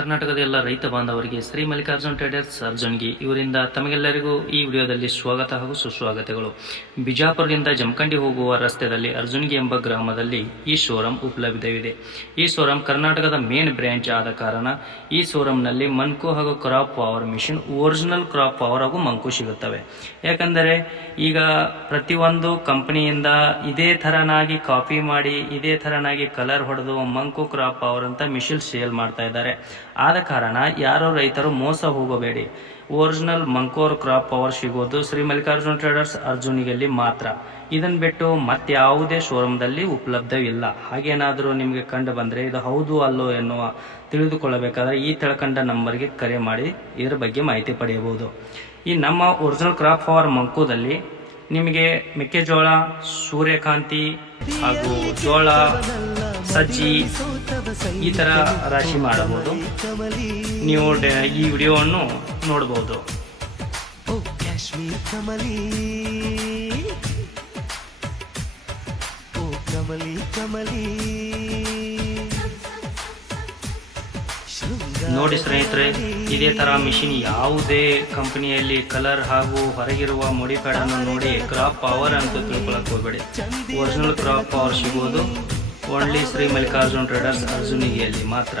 ಕರ್ನಾಟಕದ ಎಲ್ಲ ರೈತ ಬಾಂಧವರಿಗೆ ಶ್ರೀ ಮಲ್ಲಿಕಾರ್ಜುನ್ ಟ್ರೇಡರ್ಸ್ ಅರ್ಜುನ್ಗಿ ಇವರಿಂದ ತಮಗೆಲ್ಲರಿಗೂ ಈ ವಿಡಿಯೋದಲ್ಲಿ ಸ್ವಾಗತ ಹಾಗೂ ಸುಸ್ವಾಗತಗಳು. ಬಿಜಾಪುರದಿಂದ ಜಮಖಂಡಿ ಹೋಗುವ ರಸ್ತೆಯಲ್ಲಿ ಅರ್ಜುನ್ಗಿ ಎಂಬ ಗ್ರಾಮದಲ್ಲಿ ಈ ಶೋರೂಮ್ ಉಪಲಬ್ಧವಿದೆ. ಈ ಶೋರೂಮ್ ಕರ್ನಾಟಕದ ಮೇನ್ ಬ್ರ್ಯಾಂಚ್ ಆದ ಕಾರಣ ಈ ಶೋರೂಮ್ನಲ್ಲಿ ಮಂಕು ಹಾಗೂ crop power machine original crop power ಹಾಗೂ ಮಂಕು ಸಿಗುತ್ತವೆ. ಯಾಕಂದರೆ ಈಗ ಪ್ರತಿಯೊಂದು ಕಂಪನಿಯಿಂದ ಇದೇ ಥರನಾಗಿ ಕಾಪಿ ಮಾಡಿ, ಇದೇ ಥರನಾಗಿ ಕಲರ್ ಹೊಡೆದು ಮಂಕು ಕ್ರಾಪ್ ಪವರ್ ಅಂತ ಮಿಷಿನ್ ಸೇಲ್ ಮಾಡ್ತಾ ಇದ್ದಾರೆ. ಆದ ಕಾರಣ ಯಾರೋ ರೈತರು ಮೋಸ ಹೋಗಬೇಡಿ. ಒರಿಜಿನಲ್ ಮಂಕೋರ್ ಕ್ರಾಪ್ ಪವರ್ ಸಿಗೋದು ಶ್ರೀ ಮಲ್ಲಿಕಾರ್ಜುನ ಟ್ರೇಡರ್ಸ್ ಅರ್ಜುನಿಗಲ್ಲಿ ಮಾತ್ರ. ಇದನ್ನು ಬಿಟ್ಟು ಮತ್ತೆ ಯಾವುದೇ ಶೋರೂಮ್ದಲ್ಲಿ ಉಪಲಬ್ಧವಿಲ್ಲ. ಹಾಗೇನಾದರೂ ನಿಮಗೆ ಕಂಡು ಬಂದರೆ ಇದು ಹೌದು, ಅಲ್ಲೋ ಎನ್ನುವ ತಿಳಿದುಕೊಳ್ಳಬೇಕಾದ್ರೆ ಈ ತಿಳ್ಕಂಡ ನಂಬರ್ಗೆ ಕರೆ ಮಾಡಿ, ಇದರ ಬಗ್ಗೆ ಮಾಹಿತಿ ಪಡೆಯಬಹುದು. ಈ ನಮ್ಮ ಒರಿಜಿನಲ್ ಕ್ರಾಪ್ ಪವರ್ ಮಂಕೋದಲ್ಲಿ ನಿಮಗೆ ಮೆಕ್ಕೆಜೋಳ, ಸೂರ್ಯಕಾಂತಿ ಹಾಗೂ ಜೋಳ, ಸಜ್ಜಿ ಈ ತರ ರಾಶಿ ಮಾಡಬಹುದು. ನೀವು ಈ ವಿಡಿಯೋವನ್ನು ನೋಡಬಹುದು ನೋಡಿ ಸ್ನೇಹಿತರೆ ಇದೇ ತರ ಮಿಷಿನ್ ಯಾವುದೇ ಕಂಪನಿಯಲ್ಲಿ ಕಲರ್ ಹಾಗೂ ಹೊರಗಿರುವ ಅನ್ನು ನೋಡಿ ಕ್ರಾಪ್ ಪವರ್ ಅಂತ ತಿಳ್ಕೊಳಕ್ ಹೋಗಬೇಡಿ. ಒರಿಜಿನಲ್ ಕ್ರಾಪ್ ಪವರ್ ಸಿಗೋದು ಓನ್ಲಿ ಶ್ರೀ ಮಲ್ಲಿಕಾರ್ಜುನ್ ಟ್ರೇಡರ್ಸ್ ಅರ್ಜುನಿಗೆಯಲ್ಲಿ ಮಾತ್ರ.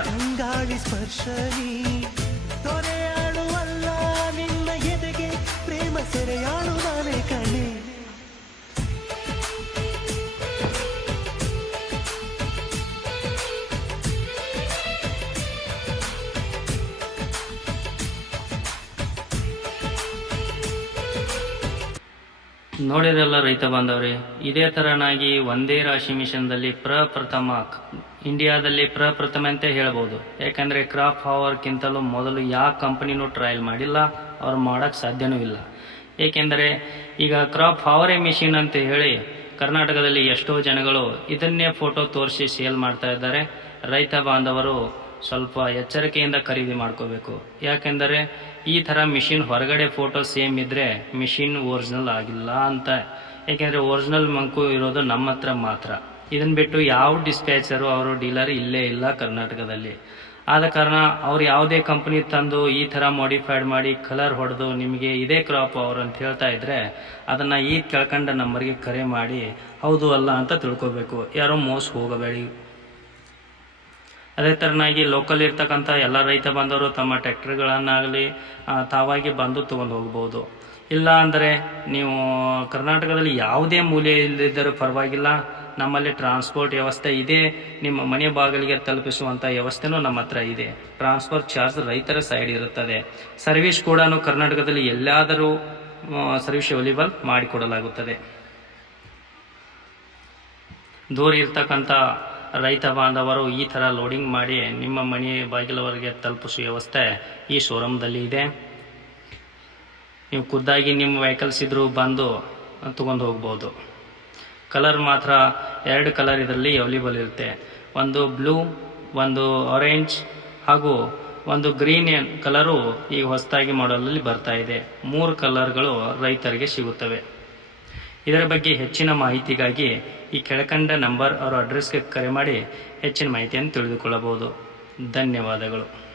ನೋಡಿರಲ್ಲ ರೈತ ಬಾಂಧವ್ರೆ. ಇದೇ ತರನಾಗಿ ಒಂದೇ ರಾಶಿ ಮಿಷನ್ದಲ್ಲಿ ಪ್ರಪ್ರಥಮ ಇಂಡಿಯಾದಲ್ಲಿ ಪ್ರಪ್ರಥಮ ಅಂತ ಹೇಳ್ಬೋದು. ಯಾಕಂದ್ರೆ ಕ್ರಾಪ್ ಪವರ್ಗಿಂತಲೂ ಮೊದಲು ಯಾವ ಕಂಪನಿನೂ ಟ್ರಯಲ್ ಮಾಡಿಲ್ಲ, ಅವ್ರು ಮಾಡಕ್ ಸಾಧ್ಯನೂ ಇಲ್ಲ. ಏಕೆಂದರೆ ಈಗ ಕ್ರಾಪ್ ಪವರೇ ಮಿಷಿನ್ ಅಂತ ಹೇಳಿ ಕರ್ನಾಟಕದಲ್ಲಿ ಎಷ್ಟೋ ಜನಗಳು ಇದನ್ನೇ ಫೋಟೋ ತೋರಿಸಿ ಸೇಲ್ ಮಾಡ್ತಾ ಇದ್ದಾರೆ. ರೈತ ಬಾಂಧವರು ಸ್ವಲ್ಪ ಎಚ್ಚರಿಕೆಯಿಂದ ಖರೀದಿ ಮಾಡ್ಕೋಬೇಕು. ಯಾಕೆಂದರೆ ಈ ಥರ ಮಿಷಿನ್ ಹೊರಗಡೆ ಫೋಟೋ ಸೇಮ್ ಇದ್ದರೆ ಮಿಷಿನ್ ಒರಿಜಿನಲ್ ಆಗಿಲ್ಲ ಅಂತ. ಯಾಕೆಂದರೆ ಒರಿಜಿನಲ್ ಮಂಕು ಇರೋದು ನಮ್ಮ ಹತ್ರ ಮಾತ್ರ. ಇದನ್ನು ಬಿಟ್ಟು ಯಾವ ಡಿಸ್ಪ್ಯಾಚರು ಅವರು ಡೀಲರ್ ಇಲ್ಲೇ ಇಲ್ಲ ಕರ್ನಾಟಕದಲ್ಲಿ. ಆದ ಕಾರಣ ಅವ್ರು ಯಾವುದೇ ಕಂಪನಿ ತಂದು ಈ ಥರ ಮಾಡಿಫೈಡ್ ಮಾಡಿ ಕಲರ್ ಹೊಡೆದು ನಿಮಗೆ ಇದೇ ಕ್ರಾಪ್ ಅವರು ಅಂತ ಹೇಳ್ತಾ ಇದ್ರೆ ಅದನ್ನು ಈ ಕೆಳ್ಕಂಡ ನಂಬರ್ಗೆ ಕರೆ ಮಾಡಿ, ಹೌದು ಅಲ್ಲ ಅಂತ ತಿಳ್ಕೊಬೇಕು. ಯಾರೋ ಮೋಸ ಹೋಗಬೇಡಿ. ಅದೇ ಥರನಾಗಿ ಲೋಕಲ್ ಇರ್ತಕ್ಕಂಥ ಎಲ್ಲ ರೈತ ಬಂದವರು ತಮ್ಮ ಟ್ರ್ಯಾಕ್ಟರ್ಗಳನ್ನಾಗಲಿ ತಾವಾಗಿ ಬಂದು ತೊಗೊಂಡು ಹೋಗ್ಬೋದು. ಇಲ್ಲ ಅಂದರೆ ನೀವು ಕರ್ನಾಟಕದಲ್ಲಿ ಯಾವುದೇ ಮೂಲೆಯಲ್ಲಿದ್ದರೂ ಪರವಾಗಿಲ್ಲ. ನಮ್ಮಲ್ಲಿ ಟ್ರಾನ್ಸ್ಪೋರ್ಟ್ ವ್ಯವಸ್ಥೆ ಇದೆ. ನಿಮ್ಮ ಮನೆ ಬಾಗಿಲಿಗೆ ತಲುಪಿಸುವಂಥ ವ್ಯವಸ್ಥೆನೂ ನಮ್ಮ ಹತ್ರ ಇದೆ. ಟ್ರಾನ್ಸ್ಫರ್ ಚಾರ್ಜ್ ರೈತರ ಸೈಡ್ ಇರುತ್ತದೆ. ಸರ್ವಿಸ್ ಕೂಡ ಕರ್ನಾಟಕದಲ್ಲಿ ಎಲ್ಲಾದರೂ ಸರ್ವಿಸ್ ಅವೈಲೇಬಲ್ ಮಾಡಿಕೊಡಲಾಗುತ್ತದೆ. ದೂರ ಇರ್ತಕ್ಕಂಥ ರೈತ ಬಾಂಧವರು ಈ ಥರ ಲೋಡಿಂಗ್ ಮಾಡಿ ನಿಮ್ಮ ಮನೆ ಬಾಗಿಲವರೆಗೆ ತಲುಪಿಸುವ ವ್ಯವಸ್ಥೆ ಈ ಶೋರೂಮ್ದಲ್ಲಿ ಇದೆ. ನೀವು ಖುದ್ದಾಗಿ ನಿಮ್ಮ ವೆಹಿಕಲ್ಸ್ ಇದ್ದರೂ ಬಂದು ತೊಗೊಂಡು ಹೋಗ್ಬೋದು. ಕಲರ್ ಮಾತ್ರ ಎರಡು ಕಲರ್ ಇದರಲ್ಲಿ ಅವೈಲೇಬಲ್ ಇರುತ್ತೆ. ಒಂದು ಬ್ಲೂ ಒಂದು ಆರೆಂಜ್ ಹಾಗೂ ಒಂದು ಗ್ರೀನ್ ಕಲರು ಈಗ ಹೊಸದಾಗಿ ಮಾಡಲಲ್ಲಿ ಬರ್ತಾ ಇದೆ. ಮೂರು ಕಲರ್ಗಳು ರೈತರಿಗೆ ಸಿಗುತ್ತವೆ. ಇದರ ಬಗ್ಗೆ ಹೆಚ್ಚಿನ ಮಾಹಿತಿಗಾಗಿ ಈ ಕೆಳಕಂಡ ನಂಬರ್ ಅವರ ಅಡ್ರೆಸ್ಗೆ ಕರೆ ಮಾಡಿ ಹೆಚ್ಚಿನ ಮಾಹಿತಿಯನ್ನು ತಿಳಿದುಕೊಳ್ಳಬಹುದು. ಧನ್ಯವಾದಗಳು.